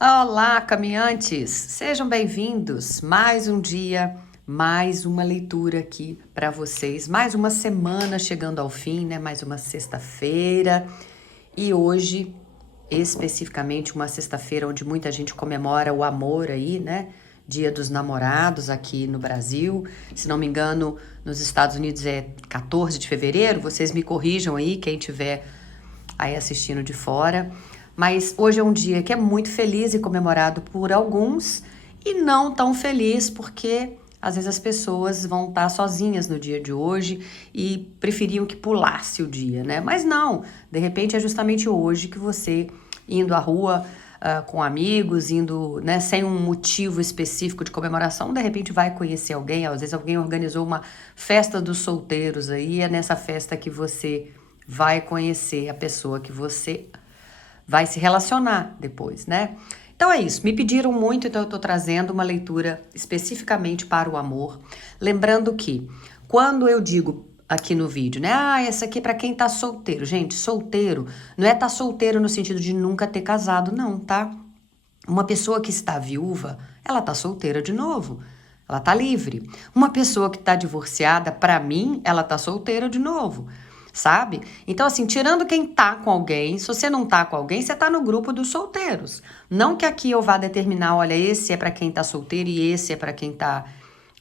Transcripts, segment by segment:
Olá, caminhantes! Sejam bem-vindos. Mais um dia, mais uma leitura aqui para vocês. Mais uma semana chegando ao fim, né? Mais uma sexta-feira. E hoje, especificamente, uma sexta-feira onde muita gente comemora o amor aí, né? Dia dos Namorados aqui no Brasil. Se não me engano, nos Estados Unidos é 14 de fevereiro. Vocês me corrijam aí, quem tiver aí assistindo de fora. Mas hoje é um dia que é muito feliz e comemorado por alguns e não tão feliz porque às vezes as pessoas vão estar sozinhas no dia de hoje e preferiam que pulasse o dia, né? Mas não, de repente é justamente hoje que você indo à rua com amigos, indo, né, sem um motivo específico de comemoração, de repente vai conhecer alguém, às vezes alguém organizou uma festa dos solteiros aí, é nessa festa que você vai conhecer a pessoa que você vai se relacionar depois, né? Então é isso, me pediram muito, então eu tô trazendo uma leitura especificamente para o amor. Lembrando que quando eu digo aqui no vídeo, né? Essa aqui é para quem tá solteiro. Gente, solteiro não é tá solteiro no sentido de nunca ter casado, não, tá? Uma pessoa que está viúva, ela tá solteira de novo. Ela tá livre. Uma pessoa que tá divorciada, para mim, ela tá solteira de novo. Sabe? Então, assim, tirando quem tá com alguém, se você não tá com alguém, você tá no grupo dos solteiros. Não que aqui eu vá determinar, olha, esse é para quem tá solteiro e esse é para quem tá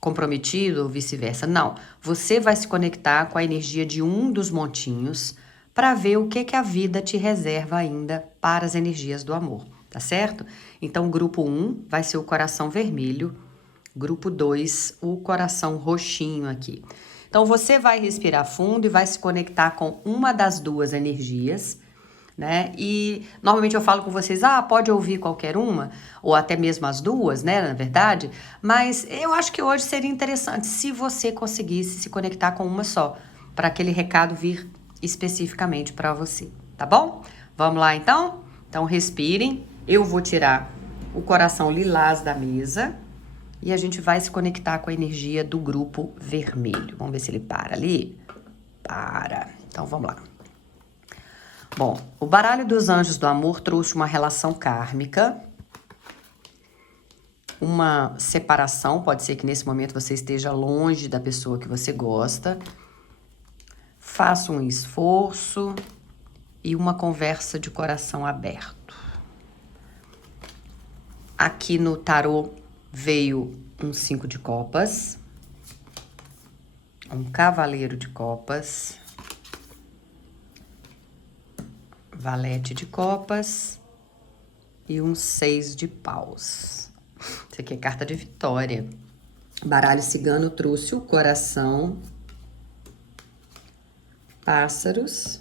comprometido ou vice-versa. Não. Você vai se conectar com a energia de um dos montinhos para ver o que a vida te reserva ainda para as energias do amor, tá certo? Então, grupo 1 vai ser o coração vermelho, grupo 2, o coração roxinho aqui. Então, você vai respirar fundo e vai se conectar com uma das duas energias, né? E normalmente eu falo com vocês, pode ouvir qualquer uma, ou até mesmo as duas, né, na verdade, mas eu acho que hoje seria interessante se você conseguisse se conectar com uma só, para aquele recado vir especificamente para você, tá bom? Vamos lá então? Então, respirem, eu vou tirar o coração lilás da mesa, e a gente vai se conectar com a energia do grupo vermelho. Vamos ver se ele para ali. Para. Então, vamos lá. Bom, o baralho dos anjos do amor trouxe uma relação kármica, uma separação. Pode ser que nesse momento você esteja longe da pessoa que você gosta. Faça um esforço e uma conversa de coração aberto. Aqui no tarô veio um 5 de copas, um cavaleiro de copas, valete de copas e um 6 de paus. Isso aqui é carta de vitória. Baralho cigano trouxe o coração, pássaros,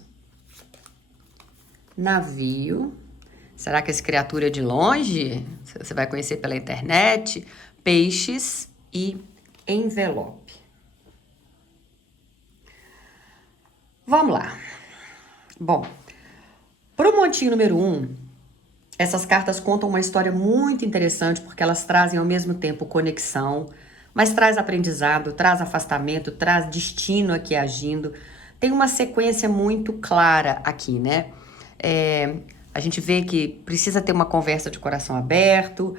navio. Será que essa criatura é de longe? Você vai conhecer pela internet? Peixes e envelope. Vamos lá. Bom, para o montinho número 1, essas cartas contam uma história muito interessante porque elas trazem ao mesmo tempo conexão, mas traz aprendizado, traz afastamento, traz destino aqui agindo. Tem uma sequência muito clara aqui, né? A gente vê que precisa ter uma conversa de coração aberto,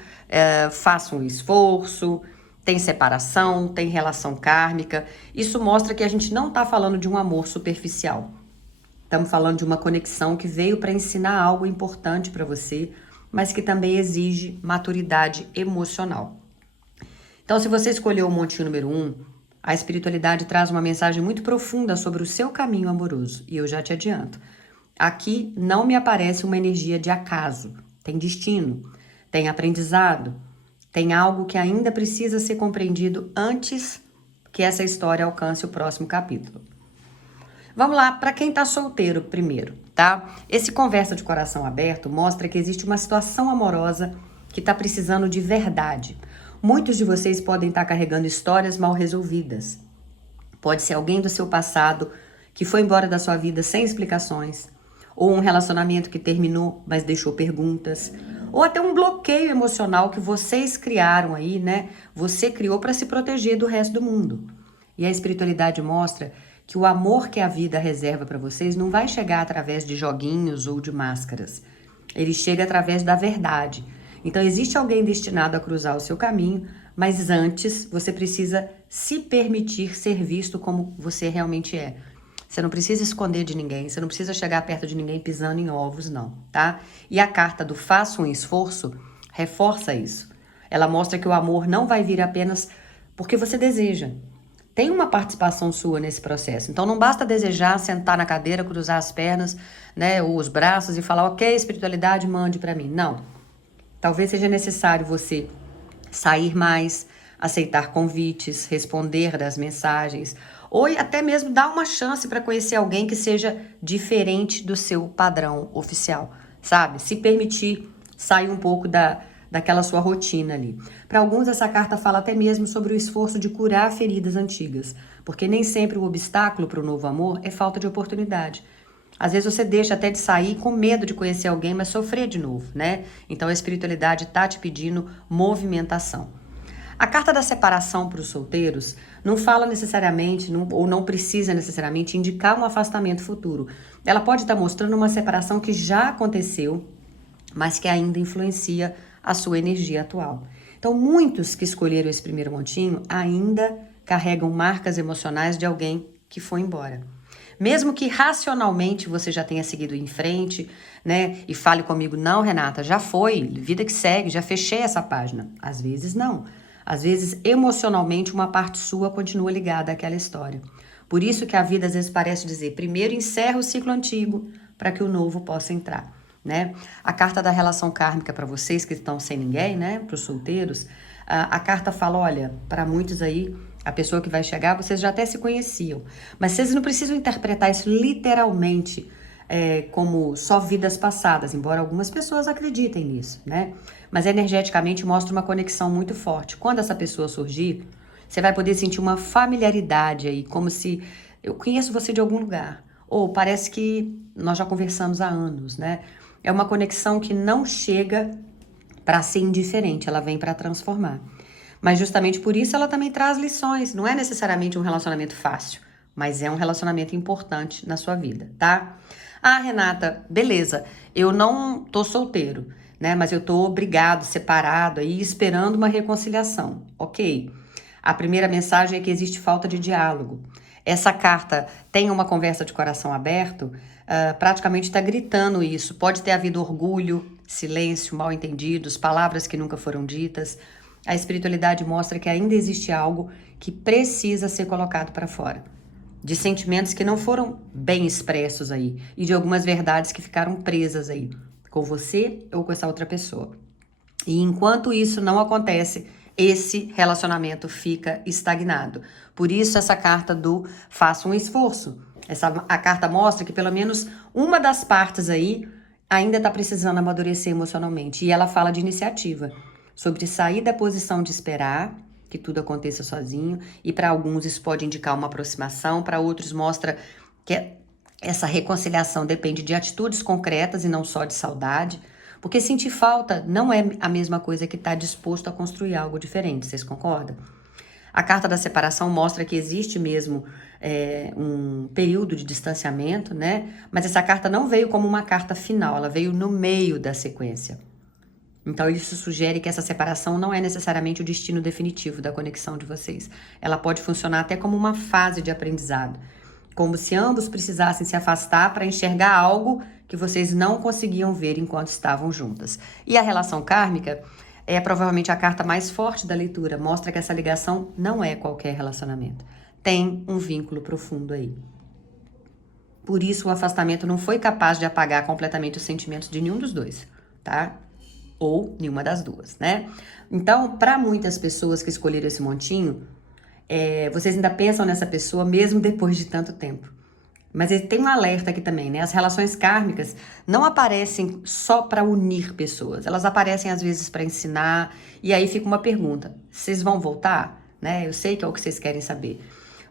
faça um esforço, tem separação, tem relação kármica. Isso mostra que a gente não está falando de um amor superficial. Estamos falando de uma conexão que veio para ensinar algo importante para você, mas que também exige maturidade emocional. Então, se você escolheu o montinho número 1, a espiritualidade traz uma mensagem muito profunda sobre o seu caminho amoroso. E eu já te adianto. Aqui não me aparece uma energia de acaso, tem destino, tem aprendizado, tem algo que ainda precisa ser compreendido antes que essa história alcance o próximo capítulo. Vamos lá, para quem tá solteiro primeiro, tá? Esse conversa de coração aberto mostra que existe uma situação amorosa que tá precisando de verdade. Muitos de vocês podem estar carregando histórias mal resolvidas. Pode ser alguém do seu passado que foi embora da sua vida sem explicações, ou um relacionamento que terminou, mas deixou perguntas, ou até um bloqueio emocional que vocês criaram aí, né? Você criou para se proteger do resto do mundo. E a espiritualidade mostra que o amor que a vida reserva para vocês não vai chegar através de joguinhos ou de máscaras. Ele chega através da verdade. Então, existe alguém destinado a cruzar o seu caminho, mas antes você precisa se permitir ser visto como você realmente é. Você não precisa esconder de ninguém, você não precisa chegar perto de ninguém pisando em ovos, não, tá? E a carta do faça um esforço reforça isso. Ela mostra que o amor não vai vir apenas porque você deseja. Tem uma participação sua nesse processo. Então não basta desejar, sentar na cadeira, cruzar as pernas, né, ou os braços e falar, ok, espiritualidade, mande para mim. Não. Talvez seja necessário você sair mais, aceitar convites, responder das mensagens, ou até mesmo dar uma chance para conhecer alguém que seja diferente do seu padrão oficial, sabe? Se permitir sair um pouco daquela sua rotina ali. Para alguns, essa carta fala até mesmo sobre o esforço de curar feridas antigas, porque nem sempre o obstáculo para o novo amor é falta de oportunidade. Às vezes você deixa até de sair com medo de conhecer alguém, mas sofrer de novo, né? Então a espiritualidade está te pedindo movimentação. A carta da separação para os solteiros não fala necessariamente, ou não precisa necessariamente indicar um afastamento futuro. Ela pode estar mostrando uma separação que já aconteceu, mas que ainda influencia a sua energia atual. Então, muitos que escolheram esse primeiro montinho ainda carregam marcas emocionais de alguém que foi embora. Mesmo que racionalmente você já tenha seguido em frente, né? E fale comigo, não, Renata, já foi, vida que segue, já fechei essa página. Às vezes não. Às vezes, emocionalmente, uma parte sua continua ligada àquela história. Por isso que a vida às vezes parece dizer, primeiro encerra o ciclo antigo para que o novo possa entrar, né? A carta da relação kármica para vocês que estão sem ninguém, né? Para os solteiros, a carta fala, olha, para muitos aí, a pessoa que vai chegar, vocês já até se conheciam. Mas vocês não precisam interpretar isso literalmente como só vidas passadas, embora algumas pessoas acreditem nisso, né? Mas energeticamente mostra uma conexão muito forte. Quando essa pessoa surgir, você vai poder sentir uma familiaridade aí, como se eu conheço você de algum lugar. Ou parece que nós já conversamos há anos, né? É uma conexão que não chega para ser indiferente, ela vem para transformar. Mas justamente por isso ela também traz lições. Não é necessariamente um relacionamento fácil, mas é um relacionamento importante na sua vida, tá? Ah, Renata, beleza, eu não tô solteiro, né? Mas eu tô brigado, separado aí, esperando uma reconciliação. Ok. A primeira mensagem é que existe falta de diálogo. Essa carta tem uma conversa de coração aberto, praticamente está gritando isso. Pode ter havido orgulho, silêncio, mal-entendidos, palavras que nunca foram ditas. A espiritualidade mostra que ainda existe algo que precisa ser colocado para fora. De sentimentos que não foram bem expressos aí. E de algumas verdades que ficaram presas aí. Com você ou com essa outra pessoa. E enquanto isso não acontece, esse relacionamento fica estagnado. Por isso essa carta do faça um esforço. A carta mostra que pelo menos uma das partes aí ainda está precisando amadurecer emocionalmente. E ela fala de iniciativa. Sobre sair da posição de esperar que tudo aconteça sozinho, e para alguns isso pode indicar uma aproximação, para outros mostra que essa reconciliação depende de atitudes concretas e não só de saudade, porque sentir falta não é a mesma coisa que estar disposto a construir algo diferente, vocês concordam? A carta da separação mostra que existe mesmo um período de distanciamento, né? Mas essa carta não veio como uma carta final, ela veio no meio da sequência. Então, isso sugere que essa separação não é necessariamente o destino definitivo da conexão de vocês. Ela pode funcionar até como uma fase de aprendizado. Como se ambos precisassem se afastar para enxergar algo que vocês não conseguiam ver enquanto estavam juntas. E a relação kármica é provavelmente a carta mais forte da leitura. Mostra que essa ligação não é qualquer relacionamento. Tem um vínculo profundo aí. Por isso, o afastamento não foi capaz de apagar completamente os sentimentos de nenhum dos dois, tá? Ou nenhuma das duas, né? Então, para muitas pessoas que escolheram esse montinho, vocês ainda pensam nessa pessoa mesmo depois de tanto tempo. Mas tem um alerta aqui também, né? As relações kármicas não aparecem só para unir pessoas. Elas aparecem às vezes para ensinar. E aí fica uma pergunta: vocês vão voltar? Né? Eu sei que é o que vocês querem saber.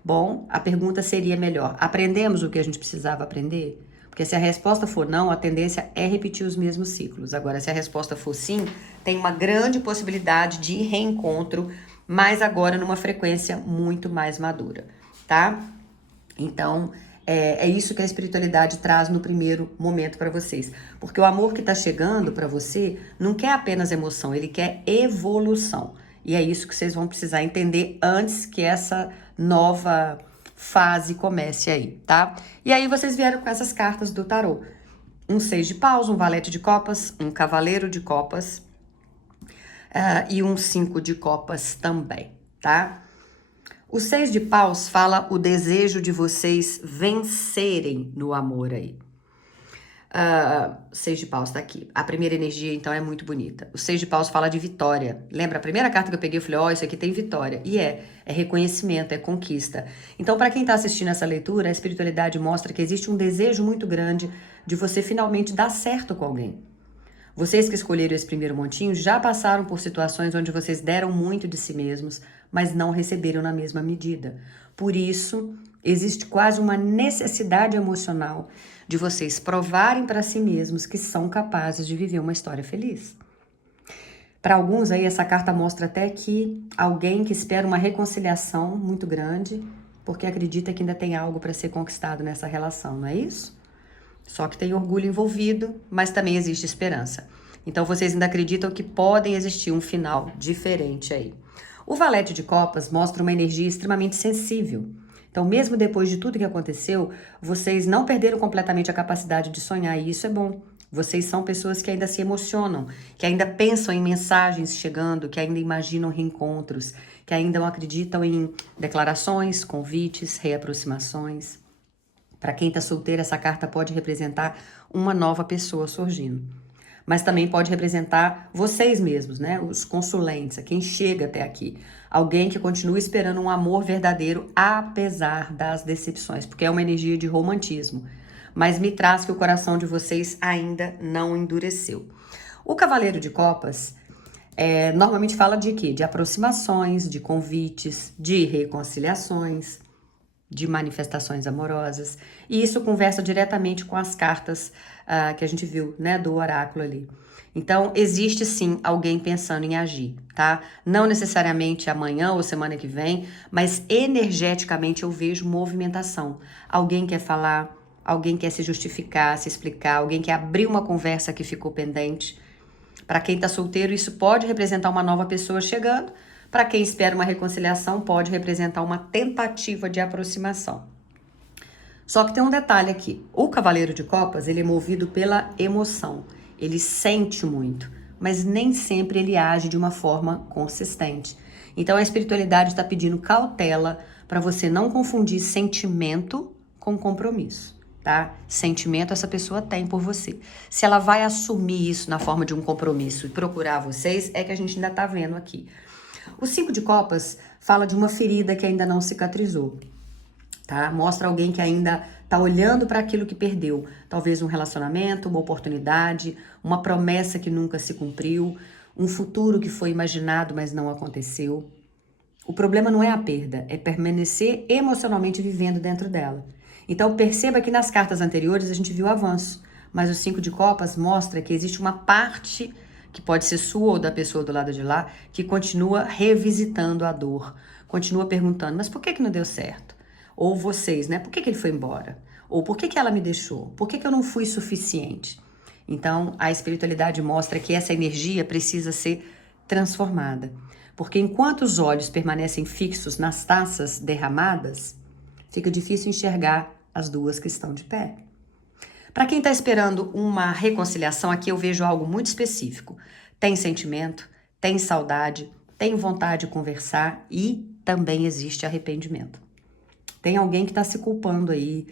Bom, a pergunta seria melhor: aprendemos o que a gente precisava aprender? Porque se a resposta for não, a tendência é repetir os mesmos ciclos. Agora, se a resposta for sim, tem uma grande possibilidade de reencontro, mas agora numa frequência muito mais madura, tá? Então, É isso que a espiritualidade traz no primeiro momento para vocês. Porque o amor que está chegando para você não quer apenas emoção, ele quer evolução. E é isso que vocês vão precisar entender antes que essa nova fase comece aí, tá? E aí vocês vieram com essas cartas do tarô. Um 6 de paus, um valete de copas, um cavaleiro de copas e um 5 de copas também, tá? O 6 de paus fala o desejo de vocês vencerem no amor aí. 6 de paus tá aqui. A primeira energia, então, é muito bonita. O 6 de paus fala de vitória. Lembra? A primeira carta que eu peguei, eu falei, isso aqui tem vitória. E é reconhecimento, é conquista. Então, para quem tá assistindo essa leitura, a espiritualidade mostra que existe um desejo muito grande de você finalmente dar certo com alguém. Vocês que escolheram esse primeiro montinho já passaram por situações onde vocês deram muito de si mesmos, mas não receberam na mesma medida. Por isso, existe quase uma necessidade emocional de vocês provarem para si mesmos que são capazes de viver uma história feliz. Para alguns aí, essa carta mostra até que alguém que espera uma reconciliação muito grande, porque acredita que ainda tem algo para ser conquistado nessa relação, não é isso? Só que tem orgulho envolvido, mas também existe esperança. Então vocês ainda acreditam que podem existir um final diferente aí. O valete de copas mostra uma energia extremamente sensível. Então, mesmo depois de tudo que aconteceu, vocês não perderam completamente a capacidade de sonhar, e isso é bom. Vocês são pessoas que ainda se emocionam, que ainda pensam em mensagens chegando, que ainda imaginam reencontros, que ainda acreditam em declarações, convites, reaproximações. Para quem está solteiro, essa carta pode representar uma nova pessoa surgindo. Mas também pode representar vocês mesmos, né? Os consulentes, quem chega até aqui. Alguém que continua esperando um amor verdadeiro, apesar das decepções, porque é uma energia de romantismo. Mas me traz que o coração de vocês ainda não endureceu. O Cavaleiro de Copas normalmente fala de quê? De aproximações, de convites, de reconciliações, de manifestações amorosas. E isso conversa diretamente com as cartas que a gente viu, né, do oráculo ali. Então, existe sim alguém pensando em agir, tá? Não necessariamente amanhã ou semana que vem, mas energeticamente eu vejo movimentação. Alguém quer falar, alguém quer se justificar, se explicar, alguém quer abrir uma conversa que ficou pendente. Para quem tá solteiro, isso pode representar uma nova pessoa chegando. Para quem espera uma reconciliação, pode representar uma tentativa de aproximação. Só que tem um detalhe aqui. O Cavaleiro de Copas, ele é movido pela emoção. Ele sente muito, mas nem sempre ele age de uma forma consistente. Então a espiritualidade está pedindo cautela para você não confundir sentimento com compromisso, tá? Sentimento essa pessoa tem por você. Se ela vai assumir isso na forma de um compromisso e procurar vocês, é que a gente ainda tá vendo aqui. O 5 de copas fala de uma ferida que ainda não cicatrizou, tá? Mostra alguém que ainda tá olhando para aquilo que perdeu. Talvez um relacionamento, uma oportunidade, uma promessa que nunca se cumpriu, um futuro que foi imaginado, mas não aconteceu. O problema não é a perda, é permanecer emocionalmente vivendo dentro dela. Então perceba que nas cartas anteriores a gente viu avanço, mas o 5 de copas mostra que existe uma parte que pode ser sua ou da pessoa do lado de lá, que continua revisitando a dor, continua perguntando, mas por que não deu certo? Ou vocês, né? Por que ele foi embora? Ou por que ela me deixou? Por que eu não fui suficiente? Então, a espiritualidade mostra que essa energia precisa ser transformada. Porque enquanto os olhos permanecem fixos nas taças derramadas, fica difícil enxergar as duas que estão de pé. Para quem está esperando uma reconciliação, aqui eu vejo algo muito específico. Tem sentimento, tem saudade, tem vontade de conversar e também existe arrependimento. Tem alguém que está se culpando aí,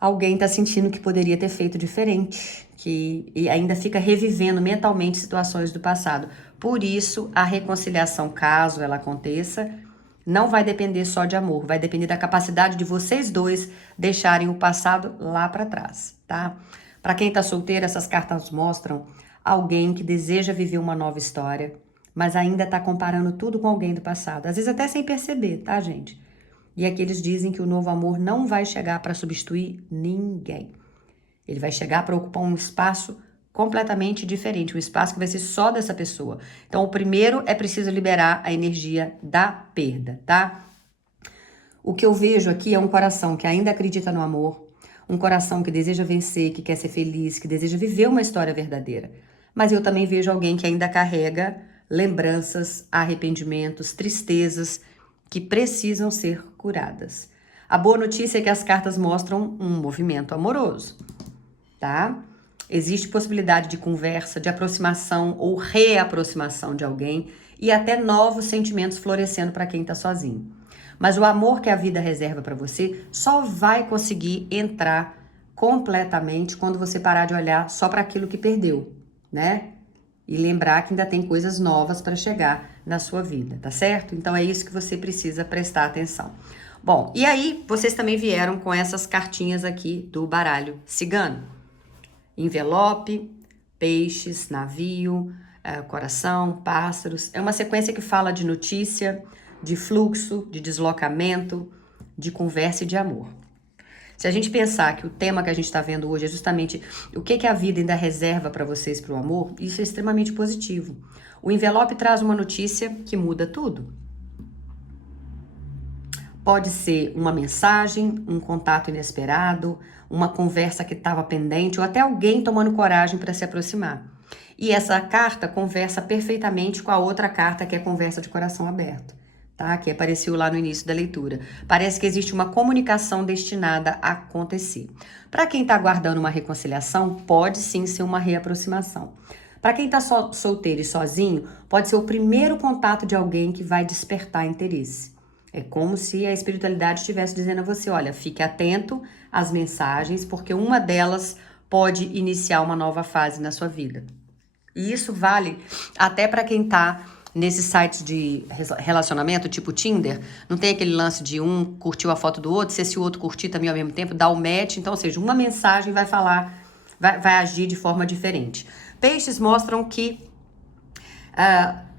alguém está sentindo que poderia ter feito diferente, e ainda fica revivendo mentalmente situações do passado. Por isso, a reconciliação, caso ela aconteça, não vai depender só de amor, vai depender da capacidade de vocês dois deixarem o passado lá para trás, tá? Para quem tá solteiro, essas cartas mostram alguém que deseja viver uma nova história, mas ainda tá comparando tudo com alguém do passado, às vezes até sem perceber, tá, gente? E aqui eles dizem que o novo amor não vai chegar para substituir ninguém. Ele vai chegar para ocupar um espaço completamente diferente, um espaço que vai ser só dessa pessoa. Então, o primeiro é preciso liberar a energia da perda, tá? O que eu vejo aqui é um coração que ainda acredita no amor, um coração que deseja vencer, que quer ser feliz, que deseja viver uma história verdadeira. Mas eu também vejo alguém que ainda carrega lembranças, arrependimentos, tristezas que precisam ser curadas. A boa notícia é que as cartas mostram um movimento amoroso, tá? Existe possibilidade de conversa, de aproximação ou reaproximação de alguém e até novos sentimentos florescendo para quem está sozinho. Mas o amor que a vida reserva para você só vai conseguir entrar completamente quando você parar de olhar só para aquilo que perdeu, né? E lembrar que ainda tem coisas novas para chegar na sua vida, tá certo? Então é isso que você precisa prestar atenção. Bom, e aí vocês também vieram com essas cartinhas aqui do baralho cigano. Envelope, peixes, navio, coração, pássaros. É uma sequência que fala de notícia, de fluxo, de deslocamento, de conversa e de amor. Se a gente pensar que o tema que a gente está vendo hoje é justamente o que a vida ainda reserva para vocês para o amor, isso é extremamente positivo. O envelope traz uma notícia que muda tudo. Pode ser uma mensagem, um contato inesperado, uma conversa que estava pendente ou até alguém tomando coragem para se aproximar. E essa carta conversa perfeitamente com a outra carta que é conversa de coração aberto, tá? Que apareceu lá no início da leitura. Parece que existe uma comunicação destinada a acontecer. Para quem está aguardando uma reconciliação, pode sim ser uma reaproximação. Para quem está solteiro e sozinho, pode ser o primeiro contato de alguém que vai despertar interesse. É como se a espiritualidade estivesse dizendo a você, olha, fique atento às mensagens, porque uma delas pode iniciar uma nova fase na sua vida. E isso vale até para quem tá nesses sites de relacionamento, tipo Tinder, não tem aquele lance de um curtiu a foto do outro, se esse outro curtir também ao mesmo tempo, dá o match, então, ou seja, uma mensagem vai falar, vai agir de forma diferente. Peixes mostram que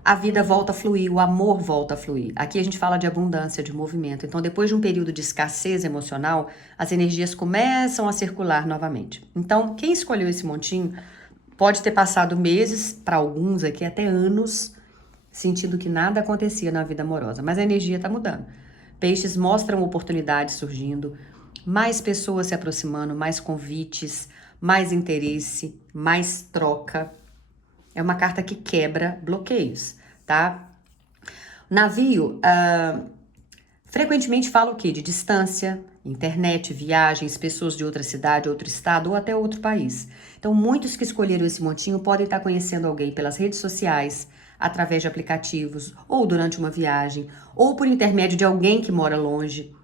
a vida volta a fluir, o amor volta a fluir. Aqui a gente fala de abundância, de movimento. Então, depois de um período de escassez emocional, as energias começam a circular novamente. Então, quem escolheu esse montinho pode ter passado meses, para alguns aqui até anos, sentindo que nada acontecia na vida amorosa. Mas a energia está mudando. Peixes mostram oportunidades surgindo, mais pessoas se aproximando, mais convites, mais interesse, mais troca. É uma carta que quebra bloqueios, tá? Navio, frequentemente fala o quê? De distância, internet, viagens, pessoas de outra cidade, outro estado ou até outro país. Então, muitos que escolheram esse montinho podem estar conhecendo alguém pelas redes sociais, através de aplicativos, ou durante uma viagem, ou por intermédio de alguém que mora longe,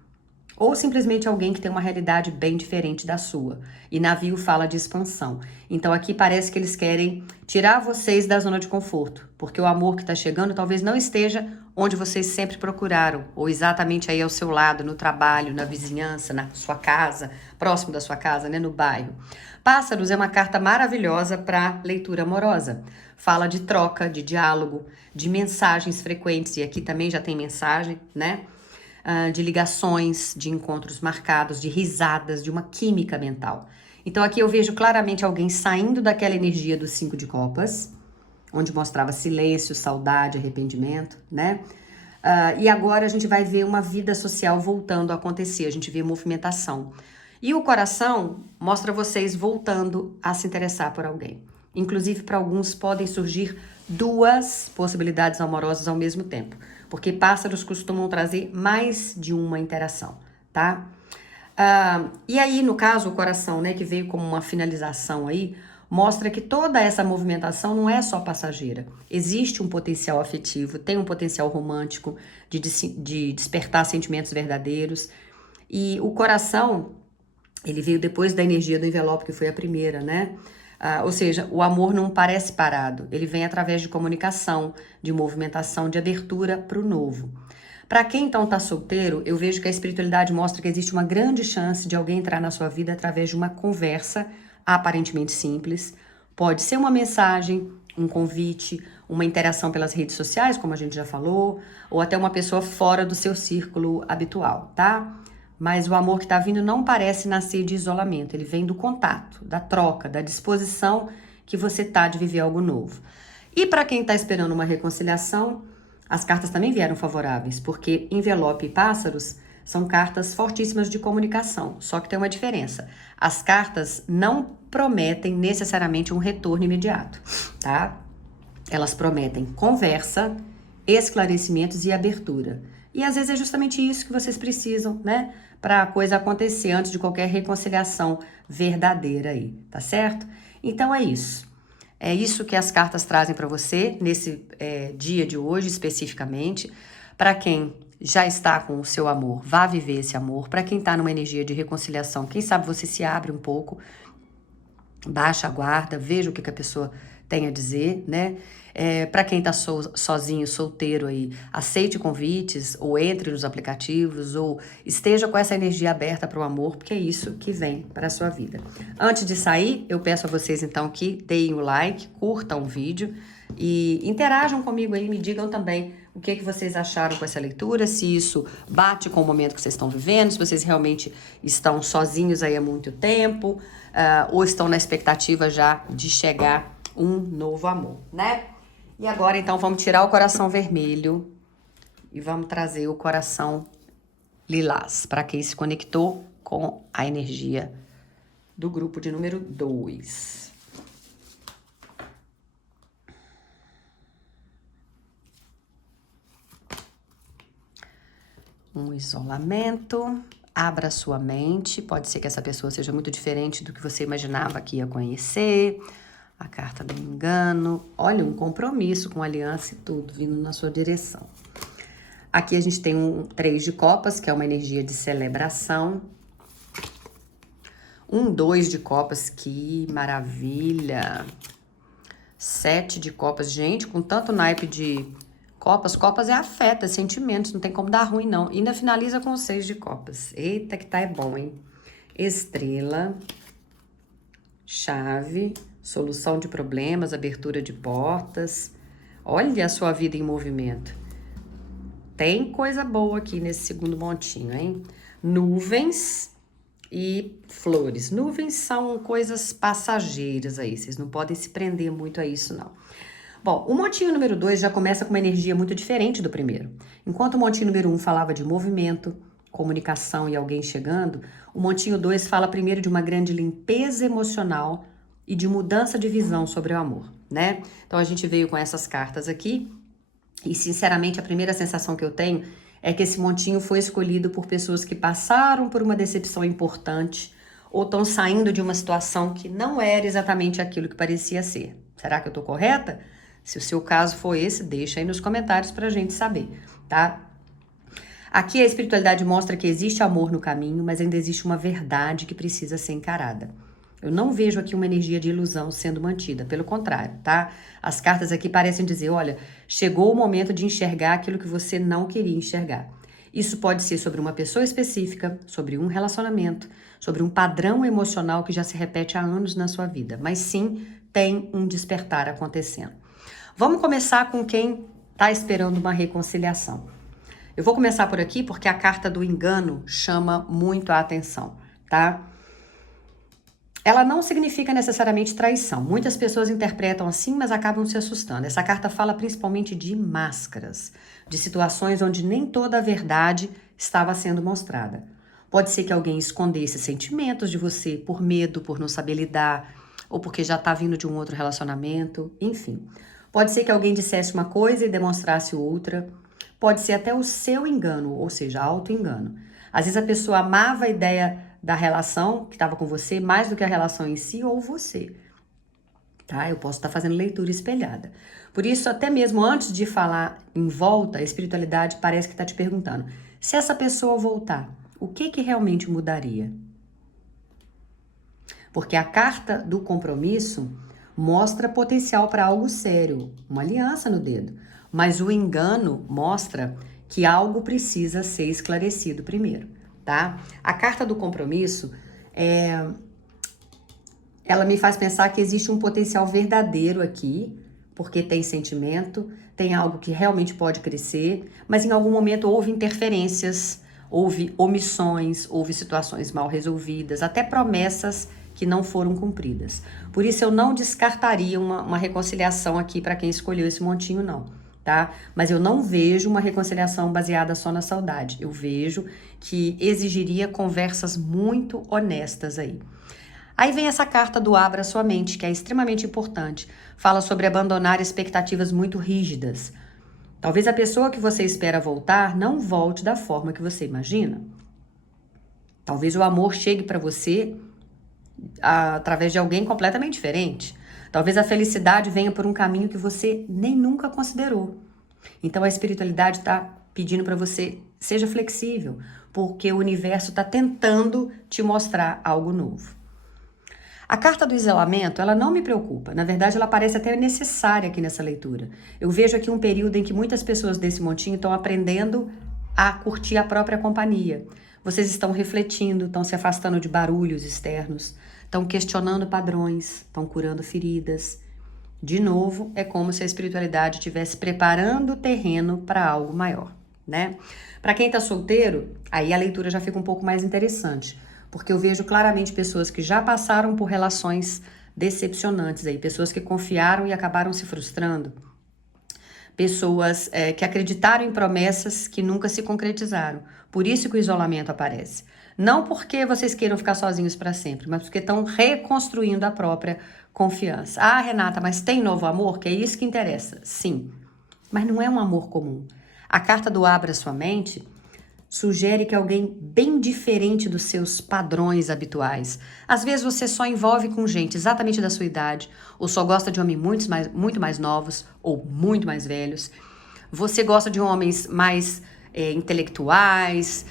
ou simplesmente alguém que tem uma realidade bem diferente da sua. E navio fala de expansão. Então aqui parece que eles querem tirar vocês da zona de conforto, porque o amor que está chegando talvez não esteja onde vocês sempre procuraram, ou exatamente aí ao seu lado, no trabalho, na vizinhança, na sua casa, próximo da sua casa, né, no bairro. Pássaros é uma carta maravilhosa para leitura amorosa. Fala de troca, de diálogo, de mensagens frequentes, e aqui também já tem mensagem, né? De ligações, de encontros marcados, de risadas, de uma química mental. Então aqui eu vejo claramente alguém saindo daquela energia do 5 de copas, onde mostrava silêncio, saudade, arrependimento, né? E agora a gente vai ver uma vida social voltando a acontecer, a gente vê movimentação. E o coração mostra vocês voltando a se interessar por alguém. Inclusive, para alguns podem surgir duas possibilidades amorosas ao mesmo tempo, porque pássaros costumam trazer mais de uma interação, tá? E aí, no caso, o coração, né, que veio como uma finalização aí, mostra que toda essa movimentação não é só passageira. Existe um potencial afetivo, tem um potencial romântico de despertar sentimentos verdadeiros. E o coração, ele veio depois da energia do envelope, que foi a primeira, né? Ou seja, o amor não parece parado, ele vem através de comunicação, de movimentação, de abertura para o novo. Para quem então está solteiro, eu vejo que a espiritualidade mostra que existe uma grande chance de alguém entrar na sua vida através de uma conversa aparentemente simples. Pode ser uma mensagem, um convite, uma interação pelas redes sociais, como a gente já falou, ou até uma pessoa fora do seu círculo habitual, tá? Mas o amor que está vindo não parece nascer de isolamento, ele vem do contato, da troca, da disposição que você tá de viver algo novo. E para quem está esperando uma reconciliação, as cartas também vieram favoráveis, porque envelope e pássaros São cartas fortíssimas de comunicação, só que tem uma diferença. As cartas não prometem necessariamente um retorno imediato, tá? Elas prometem conversa, esclarecimentos e abertura. E às vezes é justamente isso que vocês precisam, né? Para a coisa acontecer antes de qualquer reconciliação verdadeira aí, tá certo? Então é isso. É isso que as cartas trazem para você nesse dia de hoje especificamente. Para quem já está com o seu amor, vá viver esse amor. Para quem está numa energia de reconciliação, quem sabe você se abre um pouco, baixa a guarda, veja o que a pessoa tem a dizer, né? Para quem tá sozinho, solteiro aí, aceite convites, ou entre nos aplicativos, ou esteja com essa energia aberta para o amor, porque é isso que vem para a sua vida. Antes de sair, eu peço a vocês então que deem o like, curtam o vídeo e interajam comigo aí, me digam também o que vocês acharam com essa leitura, se isso bate com o momento que vocês estão vivendo, se vocês realmente estão sozinhos aí há muito tempo, ou estão na expectativa já de chegar um novo amor, né? E agora, então, vamos tirar o coração vermelho e vamos trazer o coração lilás, para quem se conectou com a energia do grupo de número 2. Um isolamento. Abra sua mente. Pode ser que essa pessoa seja muito diferente do que você imaginava que ia conhecer. A carta do engano. Olha, um compromisso com aliança e tudo vindo na sua direção. Aqui a gente tem um 3 de copas, que é uma energia de celebração. Um 2 de copas, que maravilha. 7 de copas. Gente, com tanto naipe de copas, copas é afeto, é sentimentos, não tem como dar ruim não. E ainda finaliza com 6 de copas. Eita, que tá é bom, hein? Estrela. Chave. Solução de problemas, abertura de portas. Olha a sua vida em movimento. Tem coisa boa aqui nesse segundo montinho, hein? Nuvens e flores. Nuvens são coisas passageiras aí, vocês não podem se prender muito a isso, não. Bom, o montinho número 2 já começa com uma energia muito diferente do primeiro. Enquanto o montinho número 1 falava de movimento, comunicação e alguém chegando, o montinho 2 fala primeiro de uma grande limpeza emocional e de mudança de visão sobre o amor, né? Então a gente veio com essas cartas aqui e sinceramente a primeira sensação que eu tenho é que esse montinho foi escolhido por pessoas que passaram por uma decepção importante ou estão saindo de uma situação que não era exatamente aquilo que parecia ser. Será que eu tô correta? Se o seu caso for esse, deixa aí nos comentários pra gente saber, tá? Aqui a espiritualidade mostra que existe amor no caminho, mas ainda existe uma verdade que precisa ser encarada. Eu não vejo aqui uma energia de ilusão sendo mantida, pelo contrário, tá? As cartas aqui parecem dizer, olha, chegou o momento de enxergar aquilo que você não queria enxergar. Isso pode ser sobre uma pessoa específica, sobre um relacionamento, sobre um padrão emocional que já se repete há anos na sua vida, mas sim tem um despertar acontecendo. Vamos começar com quem está esperando uma reconciliação. Eu vou começar por aqui porque a carta do engano chama muito a atenção, tá? Ela não significa necessariamente traição. Muitas pessoas interpretam assim, mas acabam se assustando. Essa carta fala principalmente de máscaras, de situações onde nem toda a verdade estava sendo mostrada. Pode ser que alguém escondesse sentimentos de você por medo, por não saber lidar, ou porque já está vindo de um outro relacionamento, enfim. Pode ser que alguém dissesse uma coisa e demonstrasse outra. Pode ser até o seu engano, ou seja, auto-engano. Às vezes a pessoa amava a ideia da relação que estava com você mais do que a relação em si ou você, tá? Eu posso estar fazendo leitura espelhada. Por isso, até mesmo antes de falar em volta, a espiritualidade parece que está te perguntando, se essa pessoa voltar, o que realmente mudaria? Porque a carta do compromisso mostra potencial para algo sério, uma aliança no dedo, mas o engano mostra que algo precisa ser esclarecido primeiro. Tá? A carta do compromisso, ela me faz pensar que existe um potencial verdadeiro aqui, porque tem sentimento, tem algo que realmente pode crescer, mas em algum momento houve interferências, houve omissões, houve situações mal resolvidas, até promessas que não foram cumpridas. Por isso eu não descartaria uma reconciliação aqui para quem escolheu esse montinho, não. tá? Mas eu não vejo uma reconciliação baseada só na saudade. Eu vejo que exigiria conversas muito honestas aí. Aí vem essa carta do Abra Sua Mente, que é extremamente importante. Fala sobre abandonar expectativas muito rígidas. Talvez a pessoa que você espera voltar não volte da forma que você imagina. Talvez o amor chegue para você através de alguém completamente diferente. Talvez a felicidade venha por um caminho que você nem nunca considerou. Então a espiritualidade está pedindo para você, seja flexível, porque o universo está tentando te mostrar algo novo. A carta do isolamento, ela não me preocupa. Na verdade, ela parece até necessária aqui nessa leitura. Eu vejo aqui um período em que muitas pessoas desse montinho estão aprendendo a curtir a própria companhia. Vocês estão refletindo, estão se afastando de barulhos externos, estão questionando padrões, estão curando feridas. De novo, é como se a espiritualidade estivesse preparando o terreno para algo maior, né? Para quem está solteiro, aí a leitura já fica um pouco mais interessante, porque eu vejo claramente pessoas que já passaram por relações decepcionantes aí, pessoas que confiaram e acabaram se frustrando, pessoas que acreditaram em promessas que nunca se concretizaram. Por isso que o isolamento aparece. Não porque vocês queiram ficar sozinhos para sempre, mas porque estão reconstruindo a própria confiança. Ah, Renata, mas tem novo amor? Que é isso que interessa. Sim, mas não é um amor comum. A carta do Abra Sua Mente sugere que alguém bem diferente dos seus padrões habituais. Às vezes você só envolve com gente exatamente da sua idade, ou só gosta de homens muito mais novos ou muito mais velhos. Você gosta de homens mais intelectuais,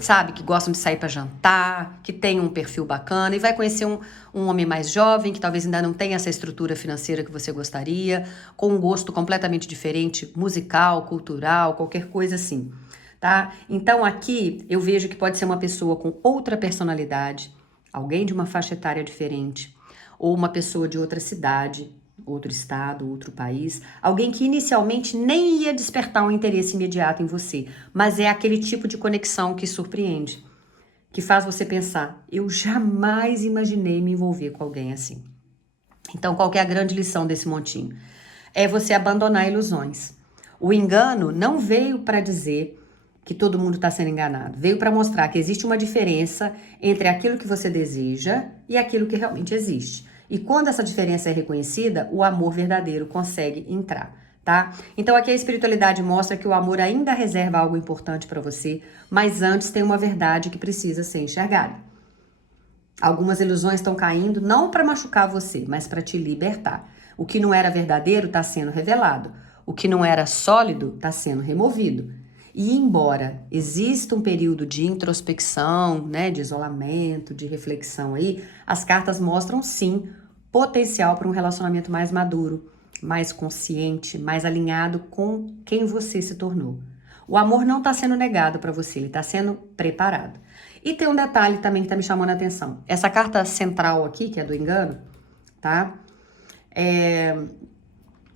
sabe, que gostam de sair para jantar, que tem um perfil bacana, e vai conhecer um homem mais jovem, que talvez ainda não tenha essa estrutura financeira que você gostaria, com um gosto completamente diferente, musical, cultural, qualquer coisa assim. Tá? Então aqui eu vejo que pode ser uma pessoa com outra personalidade, alguém de uma faixa etária diferente, ou uma pessoa de outra cidade, outro estado, outro país, alguém que inicialmente nem ia despertar um interesse imediato em você, mas é aquele tipo de conexão que surpreende, que faz você pensar, eu jamais imaginei me envolver com alguém assim. Então qual que é a grande lição desse montinho? É você abandonar ilusões. O engano não veio para dizer que todo mundo está sendo enganado. Veio para mostrar que existe uma diferença entre aquilo que você deseja e aquilo que realmente existe. E quando essa diferença é reconhecida, o amor verdadeiro consegue entrar, tá? Então aqui a espiritualidade mostra que o amor ainda reserva algo importante para você, mas antes tem uma verdade que precisa ser enxergada. Algumas ilusões estão caindo não para machucar você, mas para te libertar. O que não era verdadeiro está sendo revelado. O que não era sólido está sendo removido. E embora exista um período de introspecção, né, de isolamento, de reflexão aí, as cartas mostram sim potencial para um relacionamento mais maduro, mais consciente, mais alinhado com quem você se tornou. O amor não está sendo negado para você, ele está sendo preparado. E tem um detalhe também que está me chamando a atenção. Essa carta central aqui, que é do engano, tá?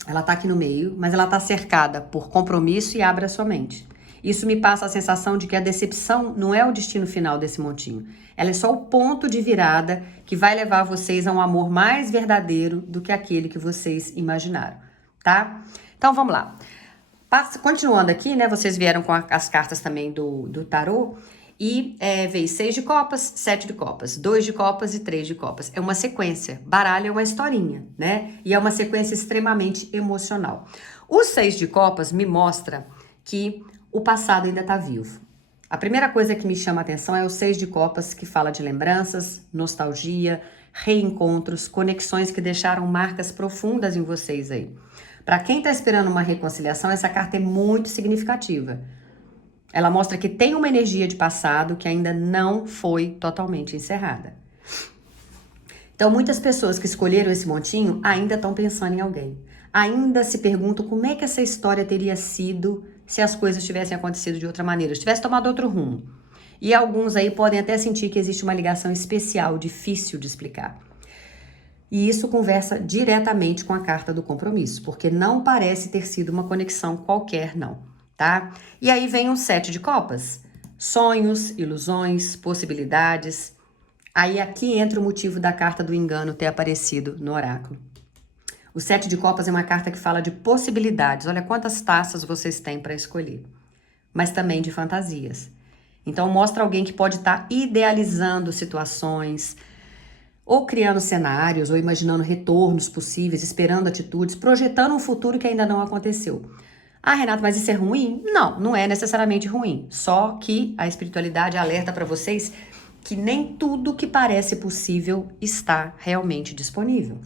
Ela tá aqui no meio, mas ela tá cercada por compromisso e abra sua mente. Isso me passa a sensação de que a decepção não é o destino final desse montinho. Ela é só o ponto de virada que vai levar vocês a um amor mais verdadeiro do que aquele que vocês imaginaram, tá? Então vamos lá. Continuando aqui, né? Vocês vieram com as cartas também do tarô. E veio 6 de copas, 7 de copas, 2 de copas e 3 de copas. É uma sequência. Baralho é uma historinha, né? E é uma sequência extremamente emocional. O 6 de copas me mostra que o passado ainda está vivo. A primeira coisa que me chama a atenção é o 6 de copas, que fala de lembranças, nostalgia, reencontros, conexões que deixaram marcas profundas em vocês aí. Para quem está esperando uma reconciliação, essa carta é muito significativa. Ela mostra que tem uma energia de passado que ainda não foi totalmente encerrada. Então, muitas pessoas que escolheram esse montinho ainda estão pensando em alguém. Ainda se perguntam como é que essa história teria sido se as coisas tivessem acontecido de outra maneira, se tivesse tomado outro rumo. E alguns aí podem até sentir que existe uma ligação especial, difícil de explicar. E isso conversa diretamente com a carta do compromisso, porque não parece ter sido uma conexão qualquer, não, tá? E aí vem um 7 de copas. Sonhos, ilusões, possibilidades. Aí aqui entra o motivo da carta do engano ter aparecido no oráculo. O 7 de copas é uma carta que fala de possibilidades. Olha quantas taças vocês têm para escolher. Mas também de fantasias. Então mostra alguém que pode estar idealizando situações, ou criando cenários, ou imaginando retornos possíveis, esperando atitudes, projetando um futuro que ainda não aconteceu. Ah, Renata, mas isso é ruim? Não, não é necessariamente ruim. Só que a espiritualidade alerta para vocês que nem tudo que parece possível está realmente disponível.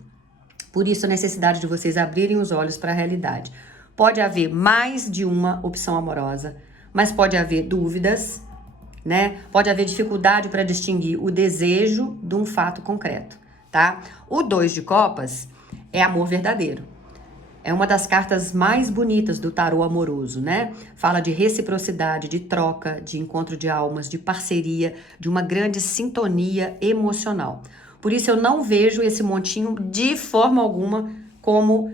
Por isso, a necessidade de vocês abrirem os olhos para a realidade. Pode haver mais de uma opção amorosa, mas pode haver dúvidas, né? Pode haver dificuldade para distinguir o desejo de um fato concreto, tá? O 2 de copas é amor verdadeiro. É uma das cartas mais bonitas do tarô amoroso, né? Fala de reciprocidade, de troca, de encontro de almas, de parceria, de uma grande sintonia emocional. Por isso eu não vejo esse montinho de forma alguma como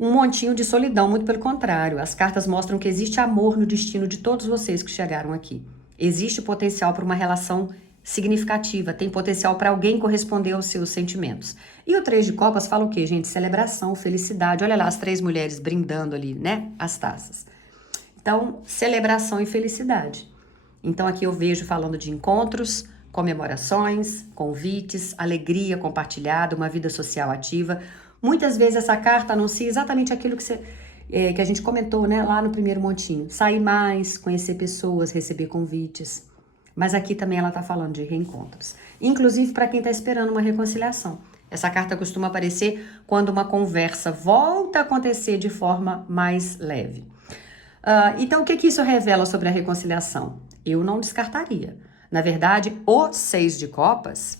um montinho de solidão, muito pelo contrário. As cartas mostram que existe amor no destino de todos vocês que chegaram aqui. Existe potencial para uma relação significativa, tem potencial para alguém corresponder aos seus sentimentos. E o 3 de copas fala o quê, gente? Celebração, felicidade. Olha lá as 3 mulheres brindando ali, né? As taças. Então, celebração e felicidade. Então, aqui eu vejo falando de encontros, comemorações, convites, alegria compartilhada, uma vida social ativa. Muitas vezes essa carta anuncia exatamente aquilo que a gente comentou, né, lá no primeiro montinho. Sair mais, conhecer pessoas, receber convites. Mas aqui também ela está falando de reencontros. Inclusive para quem está esperando uma reconciliação. Essa carta costuma aparecer quando uma conversa volta a acontecer de forma mais leve. Então, o que isso revela sobre a reconciliação? Eu não descartaria. Na verdade, o 6 de copas,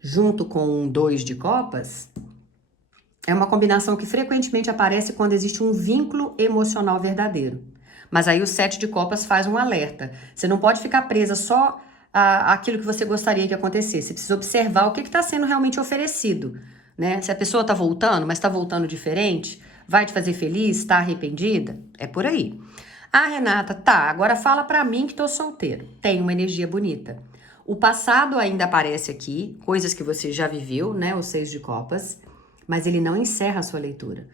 junto com um 2 de copas, é uma combinação que frequentemente aparece quando existe um vínculo emocional verdadeiro. Mas aí o 7 de copas faz um alerta. Você não pode ficar presa só àquilo que você gostaria que acontecesse. Você precisa observar o que está sendo realmente oferecido, né? Se a pessoa está voltando, mas está voltando diferente, vai te fazer feliz, está arrependida? É por aí. Ah, Renata, tá, agora fala pra mim que tô solteiro. Tem uma energia bonita. O passado ainda aparece aqui, coisas que você já viveu, né? O 6 de copas, mas ele não encerra a sua leitura,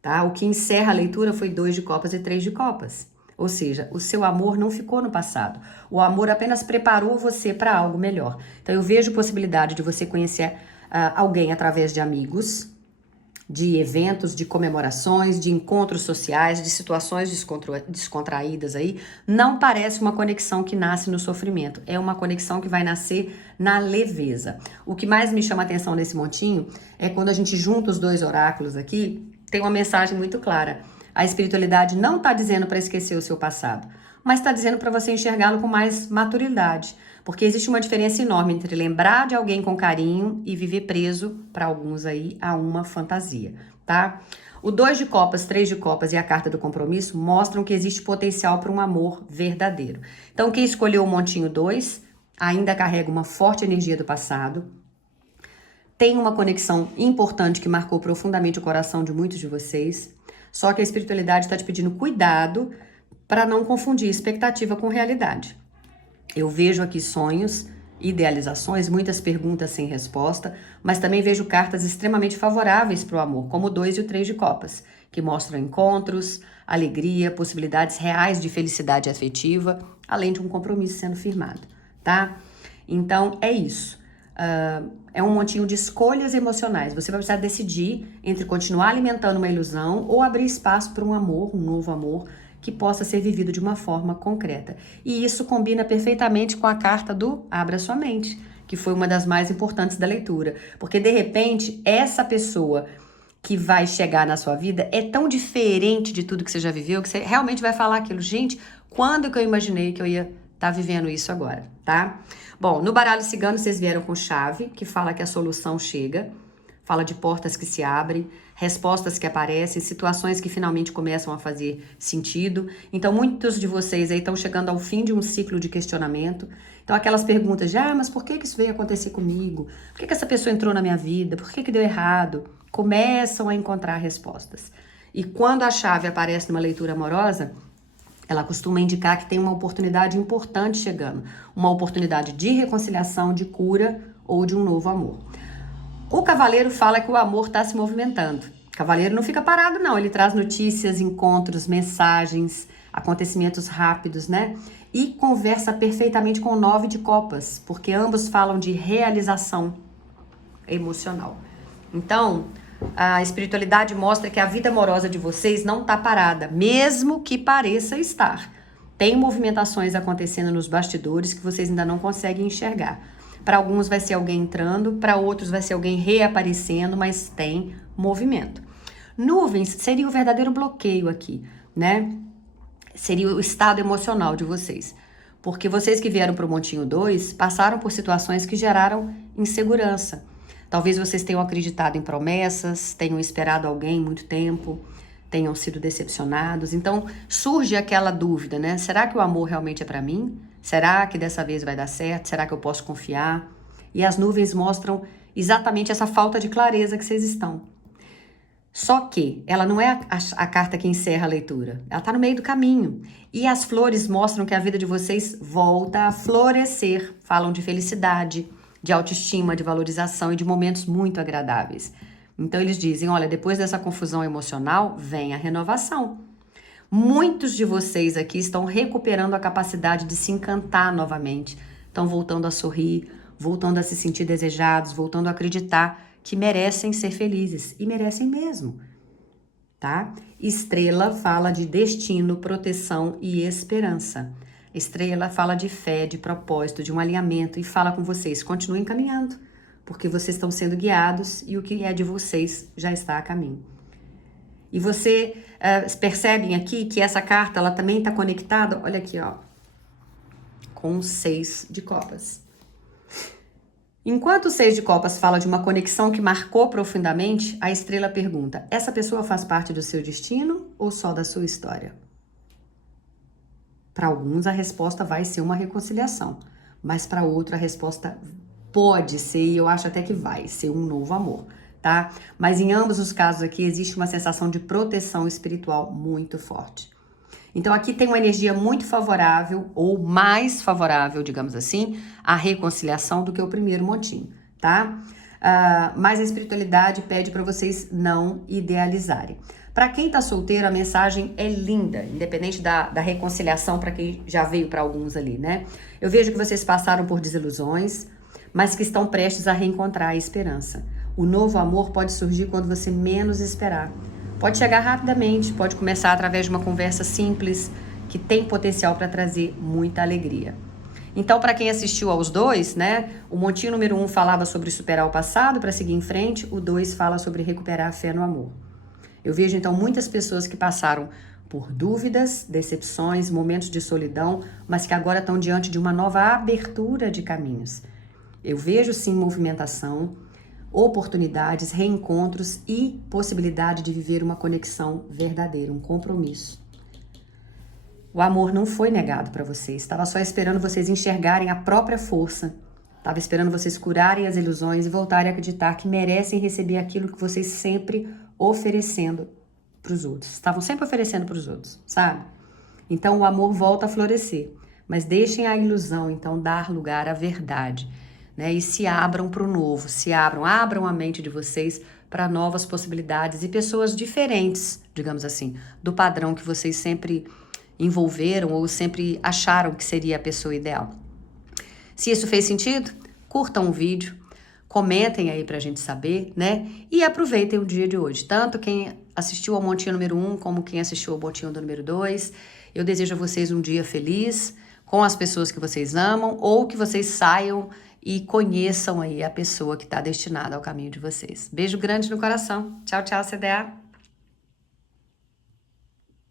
tá? O que encerra a leitura foi 2 de copas e 3 de copas. Ou seja, o seu amor não ficou no passado. O amor apenas preparou você para algo melhor. Então eu vejo possibilidade de você conhecer alguém através de amigos, de eventos, de comemorações, de encontros sociais, de situações descontraídas aí. Não parece uma conexão que nasce no sofrimento. É uma conexão que vai nascer na leveza. O que mais me chama a atenção nesse montinho é quando a gente junta os 2 oráculos aqui, tem uma mensagem muito clara. A espiritualidade não está dizendo para esquecer o seu passado, mas está dizendo para você enxergá-lo com mais maturidade. Porque existe uma diferença enorme entre lembrar de alguém com carinho e viver preso, para alguns aí, a uma fantasia, tá? O 2 de copas, 3 de copas e a carta do compromisso mostram que existe potencial para um amor verdadeiro. Então, quem escolheu o montinho 2 ainda carrega uma forte energia do passado, tem uma conexão importante que marcou profundamente o coração de muitos de vocês, só que a espiritualidade está te pedindo cuidado para não confundir expectativa com realidade. Eu vejo aqui sonhos, idealizações, muitas perguntas sem resposta, mas também vejo cartas extremamente favoráveis para o amor, como o 2 e o 3 de copas, que mostram encontros, alegria, possibilidades reais de felicidade afetiva, além de um compromisso sendo firmado, tá? Então, é isso. É um montinho de escolhas emocionais. Você vai precisar decidir entre continuar alimentando uma ilusão ou abrir espaço para um amor, um novo amor, que possa ser vivido de uma forma concreta. E isso combina perfeitamente com a carta do Abra Sua Mente, que foi uma das mais importantes da leitura. Porque, de repente, essa pessoa que vai chegar na sua vida é tão diferente de tudo que você já viveu, que você realmente vai falar aquilo. Gente, quando que eu imaginei que eu ia estar vivendo isso agora, tá? Bom, no baralho cigano vocês vieram com chave, que fala que a solução chega. Fala de portas que se abrem, respostas que aparecem, situações que finalmente começam a fazer sentido. Então, muitos de vocês aí estão chegando ao fim de um ciclo de questionamento. Então, aquelas perguntas de, mas por que isso veio acontecer comigo? Por que essa pessoa entrou na minha vida? Por que deu errado? Começam a encontrar respostas. E quando a chave aparece numa leitura amorosa, ela costuma indicar que tem uma oportunidade importante chegando. Uma oportunidade de reconciliação, de cura ou de um novo amor. O cavaleiro fala que o amor está se movimentando. O cavaleiro não fica parado, não. Ele traz notícias, encontros, mensagens, acontecimentos rápidos, né? E conversa perfeitamente com o 9 de copas, porque ambos falam de realização emocional. Então, a espiritualidade mostra que a vida amorosa de vocês não está parada, mesmo que pareça estar. Tem movimentações acontecendo nos bastidores que vocês ainda não conseguem enxergar. Para alguns vai ser alguém entrando, para outros vai ser alguém reaparecendo, mas tem movimento. Nuvens seria o verdadeiro bloqueio aqui, né? Seria o estado emocional de vocês. Porque vocês que vieram para o Montinho 2 passaram por situações que geraram insegurança. Talvez vocês tenham acreditado em promessas, tenham esperado alguém muito tempo, tenham sido decepcionados. Então surge aquela dúvida, né? Será que o amor realmente é para mim? Será que dessa vez vai dar certo? Será que eu posso confiar? E as nuvens mostram exatamente essa falta de clareza que vocês estão. Só que ela não é a carta que encerra a leitura. Ela está no meio do caminho. E as flores mostram que a vida de vocês volta a florescer. Falam de felicidade, de autoestima, de valorização e de momentos muito agradáveis. Então eles dizem, olha, depois dessa confusão emocional, vem a renovação. Muitos de vocês aqui estão recuperando a capacidade de se encantar novamente. Estão voltando a sorrir, voltando a se sentir desejados, voltando a acreditar que merecem ser felizes. E merecem mesmo, tá? Estrela fala de destino, proteção e esperança. Estrela fala de fé, de propósito, de um alinhamento e fala com vocês, continuem caminhando, porque vocês estão sendo guiados e o que é de vocês já está a caminho. E você percebem aqui que essa carta, ela também está conectada, olha aqui, ó, com o 6 de copas. Enquanto o 6 de copas fala de uma conexão que marcou profundamente, a estrela pergunta, essa pessoa faz parte do seu destino ou só da sua história? Para alguns a resposta vai ser uma reconciliação, mas para outro a resposta pode ser, e eu acho até que vai ser um novo amor, tá? Mas em ambos os casos aqui existe uma sensação de proteção espiritual muito forte. Então aqui tem uma energia muito favorável, ou mais favorável, digamos assim, à reconciliação do que o primeiro montinho, tá? Mas a espiritualidade pede para vocês não idealizarem. Para quem tá solteiro, a mensagem é linda, independente da reconciliação para quem já veio para alguns ali, né? Eu vejo que vocês passaram por desilusões, mas que estão prestes a reencontrar a esperança. O novo amor pode surgir quando você menos esperar. Pode chegar rapidamente, pode começar através de uma conversa simples, que tem potencial para trazer muita alegria. Então, para quem assistiu aos dois, né? O montinho número 1 falava sobre superar o passado para seguir em frente, o 2 fala sobre recuperar a fé no amor. Eu vejo, então, muitas pessoas que passaram por dúvidas, decepções, momentos de solidão, mas que agora estão diante de uma nova abertura de caminhos. Eu vejo, sim, movimentação, oportunidades, reencontros e possibilidade de viver uma conexão verdadeira, um compromisso. O amor não foi negado para vocês, estava só esperando vocês enxergarem a própria força, estava esperando vocês curarem as ilusões e voltarem a acreditar que merecem receber aquilo que vocês sempre oferecendo para os outros. Estavam sempre oferecendo para os outros, sabe? Então o amor volta a florescer, mas deixem a ilusão, então, dar lugar à verdade, né? E se abram para o novo, abram a mente de vocês para novas possibilidades e pessoas diferentes, digamos assim, do padrão que vocês sempre envolveram ou sempre acharam que seria a pessoa ideal. Se isso fez sentido, curtam o vídeo, comentem aí pra gente saber, né? E aproveitem o dia de hoje. Tanto quem assistiu ao montinho número 1, como quem assistiu ao montinho do número 2. Eu desejo a vocês um dia feliz, com as pessoas que vocês amam, ou que vocês saiam e conheçam aí a pessoa que está destinada ao caminho de vocês. Beijo grande no coração. Tchau, tchau, CDA.